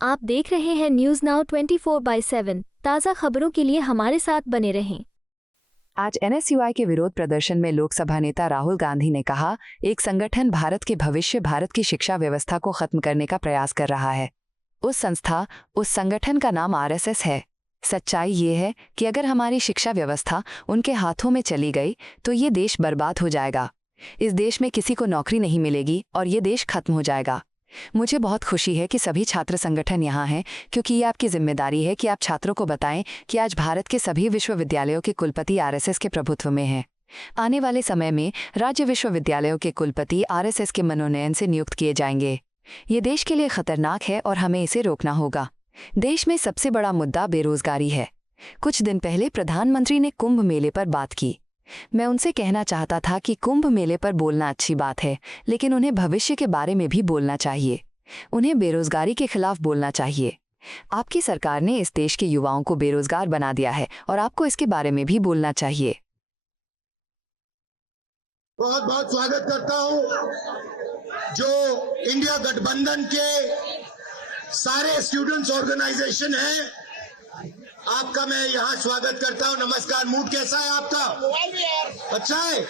आप देख रहे हैं न्यूज नाउ 24/7 ताज़ा खबरों के लिए हमारे साथ बने रहें। आज एनएसयूआई के विरोध प्रदर्शन में लोकसभा नेता राहुल गांधी ने कहा, एक संगठन भारत के भविष्य, भारत की शिक्षा व्यवस्था को खत्म करने का प्रयास कर रहा है। उस संगठन का नाम आरएसएस है। सच्चाई ये है कि अगर हमारी शिक्षा व्यवस्था उनके हाथों में चली गई तो ये देश बर्बाद हो जाएगा। इस देश में किसी को नौकरी नहीं मिलेगी और ये देश खत्म हो जाएगा। मुझे बहुत खुशी है कि सभी छात्र संगठन यहाँ हैं, क्योंकि ये आपकी जिम्मेदारी है कि आप छात्रों को बताएं कि आज भारत के सभी विश्वविद्यालयों के कुलपति आरएसएस के प्रभुत्व में हैं। आने वाले समय में राज्य विश्वविद्यालयों के कुलपति आरएसएस के मनोनयन से नियुक्त किए जाएंगे। ये देश के लिए खतरनाक है और हमें इसे रोकना होगा। देश में सबसे बड़ा मुद्दा बेरोजगारी है। कुछ दिन पहले प्रधानमंत्री ने कुंभ मेले पर बात की। मैं उनसे कहना चाहता था कि कुंभ मेले पर बोलना अच्छी बात है, लेकिन उन्हें भविष्य के बारे में भी बोलना चाहिए। उन्हें बेरोजगारी के खिलाफ बोलना चाहिए। आपकी सरकार ने इस देश के युवाओं को बेरोजगार बना दिया है और आपको इसके बारे में भी बोलना चाहिए। बहुत बहुत स्वागत करता हूं जो इंडिया गठबंधन के सारे स्टूडेंट्स ऑर्गेनाइजेशन हैं, आपका मैं यहाँ स्वागत करता हूँ। नमस्कार। मूड कैसा है आपका? अच्छा है।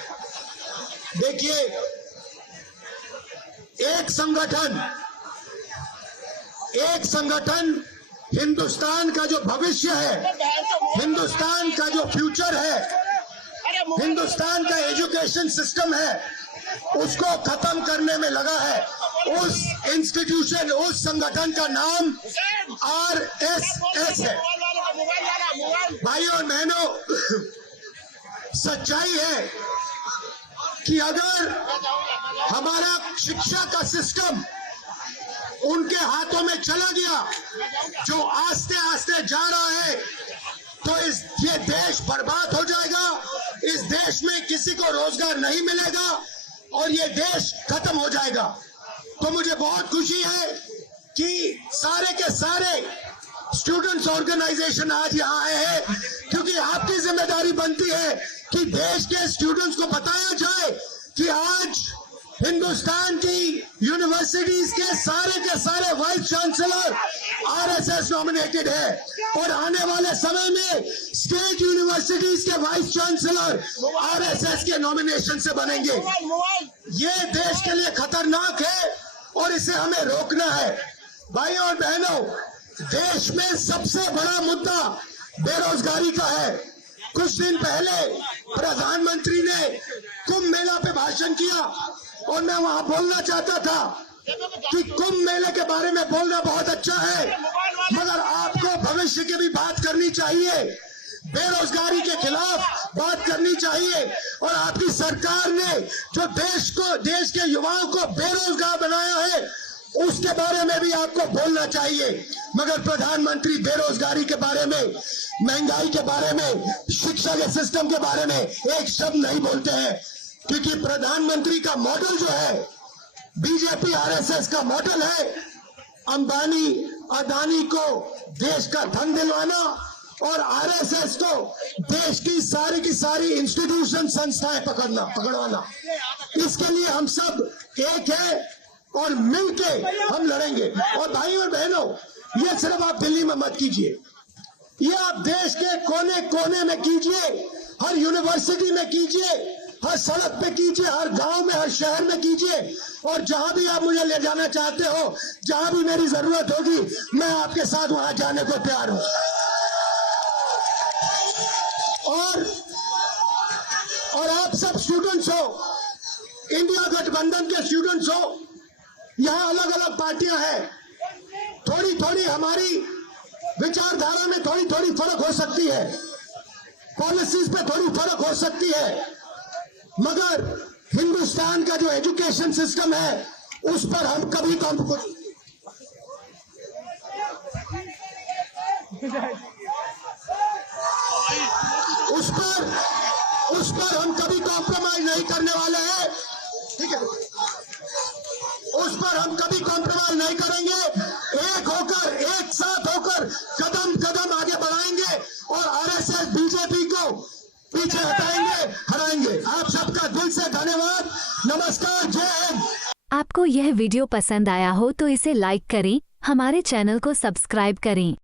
देखिए, एक संगठन हिंदुस्तान का जो भविष्य है, हिंदुस्तान का जो फ्यूचर है, हिंदुस्तान का एजुकेशन सिस्टम है, उसको खत्म करने में लगा है। उस इंस्टीट्यूशन, उस संगठन का नाम आरएसएस है। भाइयों और बहनों, सच्चाई है कि अगर हमारा शिक्षा का सिस्टम उनके हाथों में चला गया, जो आस्ते आस्ते जा रहा है, तो ये देश बर्बाद हो जाएगा। इस देश में किसी को रोजगार नहीं मिलेगा और ये देश खत्म हो जाएगा। तो मुझे बहुत खुशी है कि सारे के सारे स्टूडेंट्स ऑर्गेनाइजेशन आज यहाँ आए हैं, क्योंकि आपकी जिम्मेदारी बनती है कि देश के स्टूडेंट्स को बताया जाए कि आज हिंदुस्तान की यूनिवर्सिटीज के सारे वाइस चांसलर आरएसएस नॉमिनेटेड है और आने वाले समय में स्टेट यूनिवर्सिटीज के वाइस चांसलर आरएसएस के नॉमिनेशन से बनेंगे। ये देश के लिए खतरनाक है और इसे हमें रोकना है। भाइयों और बहनों, देश में सबसे बड़ा मुद्दा बेरोजगारी का है। कुछ दिन पहले प्रधानमंत्री ने कुंभ मेला पे भाषण किया और मैं वहां बोलना चाहता था कि कुंभ मेले के बारे में बोलना बहुत अच्छा है, मगर आपको भविष्य की भी बात करनी चाहिए, बेरोजगारी के खिलाफ बात करनी चाहिए। और आपकी सरकार ने जो देश के युवाओं को बेरोजगार बनाया है, उसके बारे में भी आपको बोलना चाहिए। मगर प्रधानमंत्री बेरोजगारी के बारे में, महंगाई के बारे में, शिक्षा के सिस्टम के बारे में एक शब्द नहीं बोलते हैं, क्योंकि प्रधानमंत्री का मॉडल जो है, बीजेपी आरएसएस का मॉडल है, अंबानी अदानी को देश का धन दिलवाना और आरएसएस को देश की सारी इंस्टीट्यूशन, संस्थाएं पकड़वाना। इसके लिए हम सब एक है और मिलके हम लड़ेंगे। और भाइयों और बहनों, ये सिर्फ आप दिल्ली में मत कीजिए, ये आप देश के कोने कोने में कीजिए, हर यूनिवर्सिटी में कीजिए, हर सड़क पे कीजिए, हर गांव में, हर शहर में कीजिए। और जहां भी आप मुझे ले जाना चाहते हो, जहां भी मेरी जरूरत होगी, मैं आपके साथ वहां जाने को तैयार हूं। और आप सब स्टूडेंट्स हो, इंडिया गठबंधन के स्टूडेंट्स हो, यहाँ अलग अलग पार्टियां हैं, थोड़ी हमारी विचारधारा में थोड़ी फर्क हो सकती है, पॉलिसीज पे थोड़ी फर्क हो सकती है, मगर हिंदुस्तान का जो एजुकेशन सिस्टम है, उस पर हम कभी उस पर हम कभी कॉम्प्रोमाइज नहीं करने वाले हैं। ठीक है, उस पर हम कभी कॉम्प्रोमाइज नहीं करेंगे। एक होकर, एक साथ होकर कदम कदम आगे बढ़ाएंगे और आरएसएस बीजेपी को पीछे हटाएंगे। आप सबका दिल से धन्यवाद। नमस्कार, जय हिंद। आपको यह वीडियो पसंद आया हो तो इसे लाइक करें, हमारे चैनल को सब्सक्राइब करें।